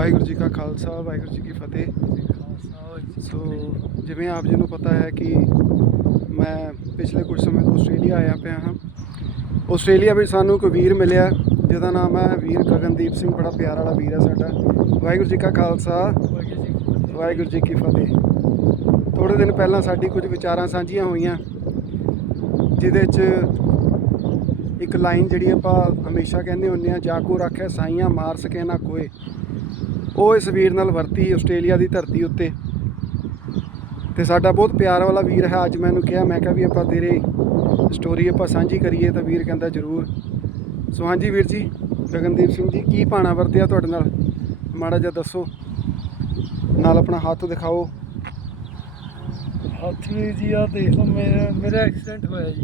ਵਾਹਿਗੁਰੂ ਜੀ ਕਾ ਖਾਲਸਾ, ਵਾਹਿਗੁਰੂ ਜੀ ਕੀ ਫਤਿਹ। ਸੋ ਜਿਵੇਂ ਆਪ ਜੀ ਨੂੰ ਪਤਾ ਹੈ ਕਿ ਮੈਂ ਪਿਛਲੇ ਕੁਝ ਸਮੇਂ ਤੋਂ ਆਸਟ੍ਰੇਲੀਆ ਆਇਆ ਪਿਆ ਹਾਂ। ਆਸਟ੍ਰੇਲੀਆ ਵਿੱਚ ਸਾਨੂੰ ਕੋਈ ਵੀਰ ਮਿਲਿਆ, ਜਿਹਦਾ ਨਾਮ ਹੈ ਵੀਰ ਗਗਨਦੀਪ ਸਿੰਘ, ਬੜਾ ਪਿਆਰ ਵਾਲਾ ਵੀਰ ਹੈ ਸਾਡਾ। ਵਾਹਿਗੁਰੂ ਜੀ ਕਾ ਖਾਲਸਾ, ਵਾਹਿਗੁਰੂ ਜੀ ਕੀ ਫਤਿਹ। ਥੋੜੇ ਦਿਨ ਪਹਿਲਾਂ ਸਾਡੀ ਕੁਝ ਵਿਚਾਰਾਂ ਸਾਂਝੀਆਂ ਹੋਈਆਂ, ਜਿਹਦੇ 'ਚ ਇੱਕ ਲਾਈਨ ਜਿਹੜੀ ਆਪਾਂ ਹਮੇਸ਼ਾ ਕਹਿੰਦੇ ਹੁੰਦੇ ਆ ਜਾਗੋ ਰੱਖਿਆ ਸਾਈਆਂ, ਮਾਰ ਸਕੇ ਨਾ ਕੋਏ। ਉਹ ਇਸ ਵੀਰ ਨਾਲ ਵਰਤੀ ਆਸਟ੍ਰੇਲੀਆ ਦੀ ਧਰਤੀ ਉੱਤੇ। ਤੇ ਸਾਡਾ ਬਹੁਤ ਪਿਆਰ ਵਾਲਾ ਵੀਰ ਹੈ, ਅੱਜ ਮੈਨੂੰ ਕਿਹਾ, ਮੈਂ ਕਿਹਾ ਵੀ ਆਪਾਂ ਤੇਰੇ ਸਟੋਰੀ ਆਪਾਂ ਸਾਂਝੀ ਕਰੀਏ ਤਾਂ ਵੀਰ ਕਹਿੰਦਾ ਜ਼ਰੂਰ। ਸੋ ਹਾਂਜੀ ਵੀਰ ਜੀ ਗਗਨਦੀਪ ਸਿੰਘ ਜੀ, ਕੀ ਪਾਣਾ ਵਰਤਿਆ ਤੁਹਾਡੇ ਨਾਲ? ਮਾੜਾ ਜਿਹਾ ਦੱਸੋ। ਨਾਲ ਆਪਣਾ ਹੱਥ ਦਿਖਾਓ। ਹੱਥ ਹਾਥੀ ਜੀ ਆ ਦੇਖ ਲਓ, ਮੇਰਾ ਮੇਰਾ ਐਕਸੀਡੈਂਟ ਹੋਇਆ ਜੀ।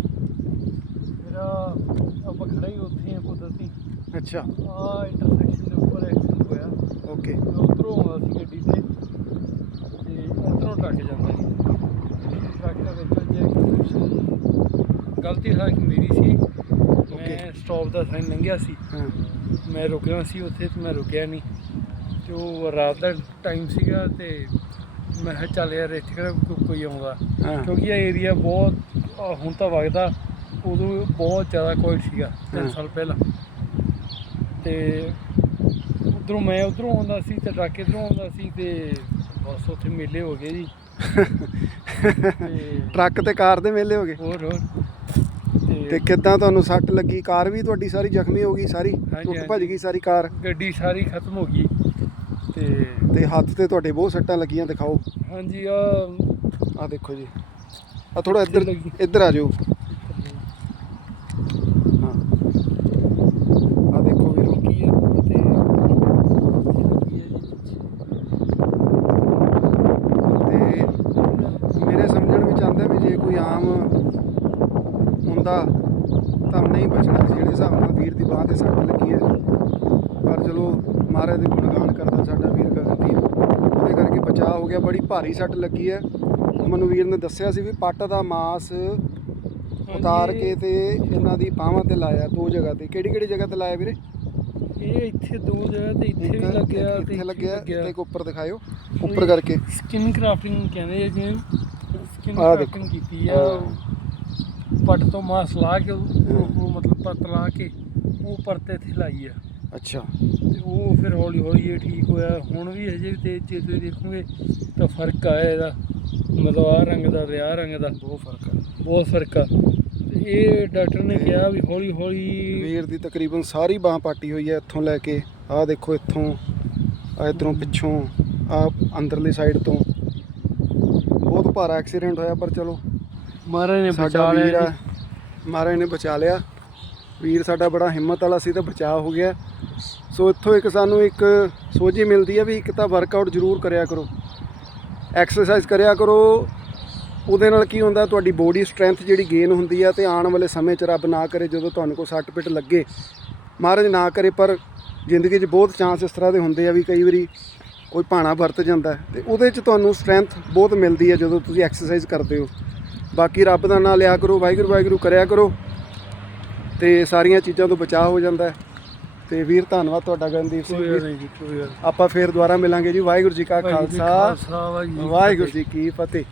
ਆਪਾਂ ਖੜਾ ਹੀ ਉੱਥੇ ਆ ਕੁਦਰਤੀ। ਅੱਛਾ। ਆ ਇੰਟਰਸੈਕਸ਼ਨ ਦੇ ਉੱਪਰ ਐਕਸੀਡੈਂਟ ਹੋਇਆ। ਓਕੇ ਮੈਂ ਉਧਰੋਂ ਆਉਂਦਾ ਸੀ ਗੱਡੀ ਤੇ ਤੇ ਉਧਰੋਂ ਟਰੱਕ ਜਾਂਦਾ ਸੀ। ਟਰੱਕ ਦੇ ਵਿੱਚ ਜੇ ਇੰਟਰਸੈਕਸ਼ਨ ਗਲਤੀ ਸਾਡੀ ਮੇਰੀ ਸੀ। ਮੈਂ ਸਟਾਪ ਦਾ ਸਾਈਨ ਲੰਘਿਆ ਸੀ। ਮੈਂ ਰੁਕਣਾ ਸੀ ਉੱਥੇ ਤੇ ਮੈਂ ਰੁਕਿਆ ਨਹੀਂ। ਤੇ ਉਹ ਰਾਤ ਦਾ ਟਾਈਮ ਸੀਗਾ ਤੇ ਮੈਂ ਕਿਹਾ ਚੱਲ ਯਾਰ ਇੱਥੇ ਕਿਹੜਾ ਕੋਈ ਆਉਂਦਾ। ਕਿਉਂਕਿ ਇਹ ਏਰੀਆ ਬਹੁਤ ਹੁਣ ਤਾਂ ਵਗਦਾ। ਉਦੋਂ ਬਹੁਤ ਜ਼ਿਆਦਾ ਕੋਇਡ ਸੀਗਾ ਹਾਂ। 3 ਸਾਲ ਪਹਿਲਾਂ। ਤੇ ਉਧਰੋਂ ਮੈਂ ਉਧਰੋਂ ਆਉਂਦਾ ਸੀ ਤੇ ਟਰੱਕ ਇਧਰੋਂ ਆਉਂਦਾ ਸੀ ਤੇ ਬਸ ਉੱਥੇ ਮੇਲੇ ਹੋ ਗਏ ਜੀ। ਤੇ ਟਰੱਕ ਤੇ ਕਾਰ ਦੇ ਮੇਲੇ ਹੋ ਗਏ? ਹੋਰ ਹੋਰ। ਤੇ ਕਿੱਦਾਂ ਤੁਹਾਨੂੰ ਸੱਟ ਲੱਗੀ? ਕਾਰ ਵੀ ਤੁਹਾਡੀ ਸਾਰੀ ਜ਼ਖਮੀ ਹੋ ਗਈ ਸਾਰੀ? ਟੁੱਟ ਭੱਜ। ਗਈ ਸਾਰੀ ਕਾਰ? ਗੱਡੀ ਸਾਰੀ ਖਤਮ ਹੋ ਗਈ। ਤੇ ਤੇ ਹੱਥ ਤੇ ਤੁਹਾਡੇ ਬਹੁਤ ਸੱਟਾਂ ਲੱਗੀਆਂ ਦਿਖਾਓ। ਹਾਂਜੀ ਆ ਆ ਦੇਖੋ ਜੀ। ਆ ਥੋੜਾ ਇੱਧਰ। ਇੱਧਰ ਆ ਜਾਓ ਹਾਂ ਆ ਦੇਖੋ ਵੀਰੋ ਕੀ ਹੈ ਤੇ ਕੀ ਹੈ ਜੀ ਤੇ ਮੇਰੇ ਸਮਝਣ ਵਿੱਚ ਆਉਂਦਾ ਵੀ ਜੇ ਕੋਈ ਆਮ ਹੁੰਦਾ ਤਾਂ ਨਹੀਂ ਬਚਣਾ ਜਿਹੜੇ ਹਿਸਾਬ ਨਾਲ ਵੀਰ ਦੀ ਬਾਹ ਤੇ ਸੱਟ ਲੱਗੀ ਹੈ ਪਰ ਚਲੋ ਮਹਾਰਾਜ ਦੇ ਗੁਣਗਾਨ ਕਰਦਾ ਸਾਡਾ ਵੀਰ ਗਗਨਦੀਪ। ਉਹਦੇ ਕਰਕੇ ਬਚਾਅ ਹੋ ਗਿਆ। ਬੜੀ ਭਾਰੀ ਸੱਟ ਲੱਗੀ ਹੈ। ਮੈਨੂੰ ਵੀਰ ਨੇ ਦੱਸਿਆ ਸੀ ਵੀ ਪੱਟ ਦਾ ਮਾਸ ਉਤਾਰ ਕੇ ਤੇ ਇਹਨਾਂ ਦੀ ਬਾਹਾਂ ਤੇ ਲਾਇਆ ਦੋ ਜਗ੍ਹਾ ਤੇ। ਕਿਹੜੀ ਕਿਹੜੀ ਜਗ੍ਹਾ ਤੇ ਲਾਇਆ ਵੀਰੇ? ਇਹ ਇੱਥੇ ਦੋ ਜਗ੍ਹਾ ਤੇ ਇੱਥੇ ਵੀ ਲੱਗਿਆ ਤੇ ਇੱਥੇ ਲੱਗਿਆ ਤੇ ਇੱਕ ਉੱਪਰ ਦਿਖਾਇਓ। ਉੱਪਰ ਕਰਕੇ। ਸਕਿਨ ਕਰਾਫਟਿੰਗ ਕਹਿੰਦੇ ਆ ਜਿਵੇਂ। ਸਕਿਨ। ਕਰਾਫਟਿੰਗ ਕੀਤੀ ਆ। ਪੱਟ ਤੋਂ ਮਾਸ ਲਾ ਕੇ ਉਹ ਮਤਲਬ ਪੱਤ ਲਾ ਕੇ ਉਹ ਪਰਤੇ ਤੇ ਲਾਈ ਆ। ਅੱਛਾ। ਤੇ ਉਹ ਫਿਰ ਹੌਲੀ ਹੌਲੀ ਇਹ ਠੀਕ ਹੋਇਆ। ਹੁਣ ਵੀ ਹਜੇ ਵੀ ਤੇਜ਼ ਜੇ ਤੁਸੀਂ ਦੇਖੋਗੇ ਤਾਂ ਫ਼ਰਕ ਆਇਆ ਇਹਦਾ। ਮਤਲਬ ਆਹ ਰੰਗ ਦਾ ਤੇ ਆਹ ਰੰਗ ਦਾ। ਬਹੁਤ ਫ਼ਰਕ ਹੈ ਬਹੁਤ ਫ਼ਰਕ ਆ। ਤੇ ਇਹ ਡਾਕਟਰ ਨੇ ਕਿਹਾ ਵੀ ਹੌਲੀ ਹੌਲੀ ਵੀਰ ਦੀ ਤਕਰੀਬਨ ਸਾਰੀ ਬਾਹ ਪਾਟੀ ਹੋਈ ਹੈ ਇੱਥੋਂ ਲੈ ਕੇ। ਆਹ ਦੇਖੋ ਇੱਥੋਂ ਆ ਇਧਰੋਂ ਪਿੱਛੋਂ ਆ ਅੰਦਰਲੀ ਸਾਈਡ ਤੋਂ। ਬਹੁਤ ਭਾਰਾ ਐਕਸੀਡੈਂਟ ਹੋਇਆ ਪਰ ਚਲੋ। ਮਹਾਰਾਜ ਨੇ ਸਾਡਾ ਬਚਾ ਵੀਰ ਲਿਆ ਆ ਮਹਾਰਾਜ ਨੇ ਬਚਾ ਲਿਆ। ਵੀਰ ਸਾਡਾ ਬੜਾ ਹਿੰਮਤ ਵਾਲਾ ਸੀ ਤਾਂ ਬਚਾਅ ਹੋ ਗਿਆ। ਸੋ ਇੱਥੋਂ ਇੱਕ ਸਾਨੂੰ ਇੱਕ ਸੋਝੀ ਮਿਲਦੀ ਹੈ ਵੀ ਇੱਕ ਤਾਂ ਵਰਕਆਊਟ ਜ਼ਰੂਰ ਕਰਿਆ ਕਰੋ। ਐਕਸਰਸਾਈਜ਼ ਕਰਿਆ ਕਰੋ। ਉਹਦੇ ਨਾਲ ਕੀ ਹੁੰਦਾ ਤੁਹਾਡੀ ਬੋਡੀ ਸਟਰੈਂਥ ਜਿਹੜੀ ਗੇਨ ਹੁੰਦੀ ਆ ਤੇ ਆਉਣ ਵਾਲੇ ਸਮੇਂ 'ਚ ਰੱਬ ਨਾ ਕਰੇ ਜਦੋਂ ਤੁਹਾਨੂੰ ਕੋਈ ਸੱਟ ਪਿੱਟ ਲੱਗੇ। ਮਹਾਰਾਜ ਨਾ ਕਰੇ ਪਰ ਜ਼ਿੰਦਗੀ 'ਚ ਬਹੁਤ ਚਾਂਸ ਇਸ ਤਰ੍ਹਾਂ ਦੇ ਹੁੰਦੇ ਆ ਵੀ ਕਈ ਵਾਰੀ ਕੋਈ ਭਾਣਾ ਵਰਤ ਜਾਂਦਾ ਹੈ। ਤੇ ਉਹਦੇ 'ਚ ਤੁਹਾਨੂੰ ਸਟਰੈਂਥ ਬਹੁਤ ਮਿਲਦੀ ਹੈ ਜਦੋਂ ਤੁਸੀਂ ਐਕਸਰਸਾਈਜ਼ ਕਰਦੇ ਹੋ। ਬਾਕੀ ਰੱਬ ਦਾ ਨਾਮ ਲਿਆ ਕਰੋ ਵਾਹਿਗੁਰੂ ਵਾਹਿਗੁਰੂ ਕਰਿਆ ਕਰੋ। ਤੇ ਸਾਰੀਆਂ ਚੀਜ਼ਾਂ ਤੋਂ ਬਚਾਅ ਹੋ ਜਾਂਦਾ ਹੈ। ਤੇ ਵੀਰ ਧੰਨਵਾਦ ਤੁਹਾਡਾ ਗਗਨਦੀਪ ਸਿੰਘ ਜੀ। ਆਪਾਂ ਫੇਰ ਦੁਬਾਰਾ ਮਿਲਾਂਗੇ ਜੀ। ਵਾਹਿਗੁਰੂ ਜੀ ਕਾ ਖਾਲਸਾ। ਵਾਹਿਗੁਰੂ। ਜੀ ਕੀ ਫਤਿਹ।